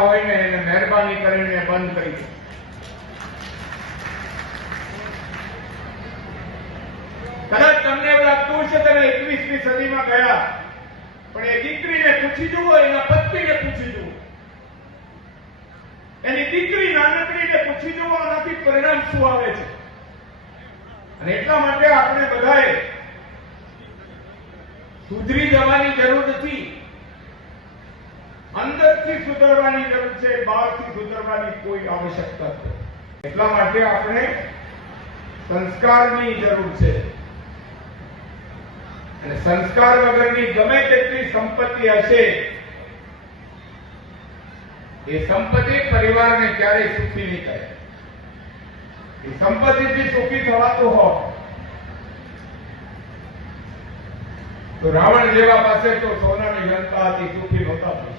કરતા હોય ને એને મહેરબાની કરીને બંધ કરી દો. કદાચ તમને એવું લાગતું હશે, તમે એકવીસમી સદીમાં ગયા, પણ એ દીકરીને પૂછી જુઓ, એના પત્નીને પૂછી જુઓ. એની દીકરી નાનકડીને પૂછી જુઓ, આનાથી પરિણામ શું આવે છે? અને એટલા માટે આપણે બધાએ સુધરી જવાની જરૂર નથી. અંદરથી સુધરવાની જરૂર છે બહારથી સુધરવાની કોઈ આવશ્યકતા નથી. એટલા માટે આપણે સંસ્કારની જરૂર છે. અને સંસ્કાર વગરની ગમે તેટલી સંપત્તિ હશે, એ સંપત્તિ પરિવારને ક્યારેય સુખી નહીં કરે એ સંપત્તિથી સુખી થવાતું હોય, તો રાવણ જેવા પાસે તો સોનાની જનતા હતી સુખી નહોતા થઈ